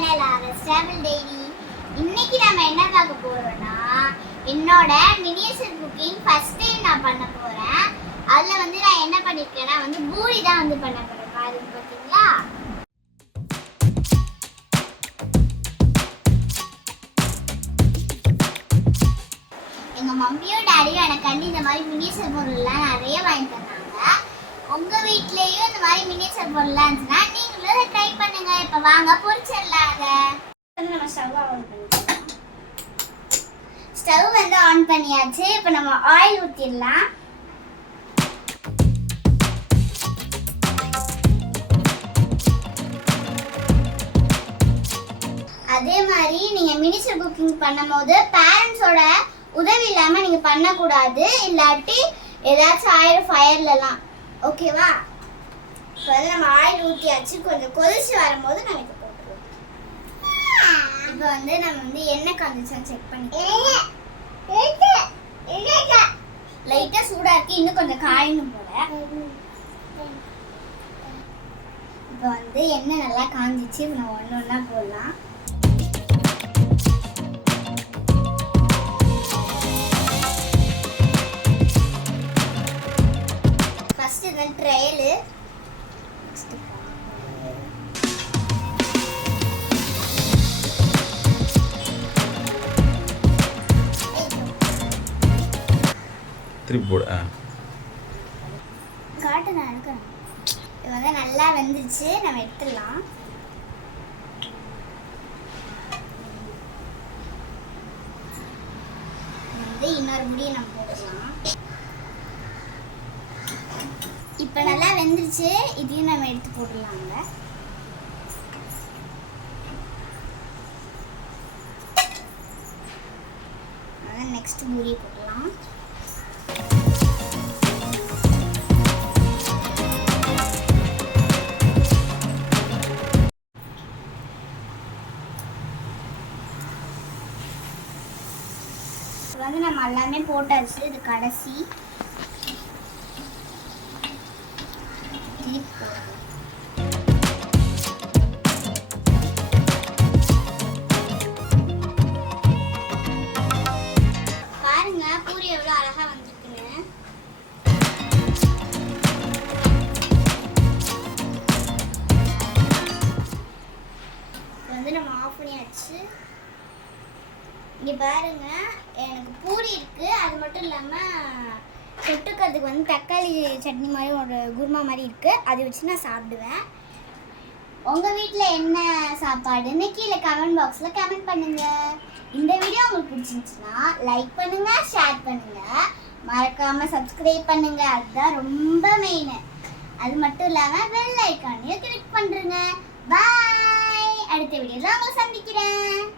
Channel stable daily. இன்னைக்கு நம்ம என்ன பார்க்க போறோம்னா என்னோட மினியேச்சர் குக்கிங் ஃபர்ஸ்ட் டைம் நான் பண்ண போறேன். அதுல நான் என்ன பண்ணிருக்கேன்னா பூரி தான் பண்ண போறேன். பாருங்க பாத்தீங்களா? எங்க மம்மியோ டாடியோ எனக்கு இந்த மாதிரி மினியேச்சர் பொருள்லாம் நிறைய வாங்கி தந்தாங்க. உங்க வீட்லயும் இந்த மாதிரி மினியேச்சர் பொருள்லாம் இருந்துச்சுன்னா நீங்களும் ட்ரை பண்ணுங்க. இப்ப வாங்க பொரிச்சிடலாம். நம்ம ஸ்டவ் ஆன் பண்ணிக்கலாம். ஸ்டவ் ஆன் பண்ணியாச்சு. இப்ப நம்ம ஆயில் ஊத்திடலாம். அதே மாதிரி நீங்க மினியேச்சர் குக்கிங் பண்ணும்போது பேரண்ட்ஸோட உதவி இல்லாம நீங்க பண்ணக்கூடாது. இல்லாட்டி ஏதாச்சும் ஆயிரம் ஃபயர்லாம். ஓகேவா? இப்போ நம்ம ஆயில் ஊற்றியாச்சு. கொஞ்சம் கொதிச்சு வரும்போது நம்ம இதை போட்டுருவோம். இப்போ நம்ம எண்ணெய் காஞ்சிச்சான்னு செக் பண்ணிக்கலாம். லைட்டாக சூடாக இருக்கு. இன்னும் கொஞ்சம் காயணும் போல. இப்போ எண்ணெய் நல்லா காஞ்சிச்சு. நம்ம ஒன்று ஒன்றா போடலாம். ட்ரையலு திருப்பி போடு. காட்டு நான் எடுக்கிறேன். இது நல்லா வெந்துச்சு. நம்ம எடுத்துடலாம். இன்னொரு முடியை நம்ம போடலாம். இப்போ நல்லா வெந்துருச்சு. இதையும் நம்ம எடுத்து போடலாங்க. நெக்ஸ்ட் பூரி போடலாம். நம்ம எல்லாமே போட்டாச்சு. இது கடைசி. பாருங்க பூரி எவ்வளவு அழகா வந்திருக்குன்னு. நம்ம ஆஃப் பண்ணியாச்சு. இங்க பாருங்க, எனக்கு பூரி இருக்கு. அது மட்டும் இல்லாம தொட்டுக்கிறதுக்கு தக்காளி சட்னி மாதிரி ஒரு குருமா மாதிரி இருக்கு. அதை வச்சு நான் சாப்பிடுவேன். உங்க வீட்ல என்ன சாப்பாடுன்னு கீழே கமெண்ட் பாக்ஸ்ல கமெண்ட் பண்ணுங்க. இந்த வீடியோ உங்களுக்கு பிடிச்சிருந்துச்சுன்னா லைக் பண்ணுங்க, ஷேர் பண்ணுங்க, மறக்காம சப்ஸ்கிரைப் பண்ணுங்க. அதுதான் ரொம்ப மெயின். அது மட்டும் இல்லாம பெல் ஐகானையும் கிளிக் பண்றீங்க. பாய். அடுத்த வீடியோல உங்களை சந்திக்கிறேன்.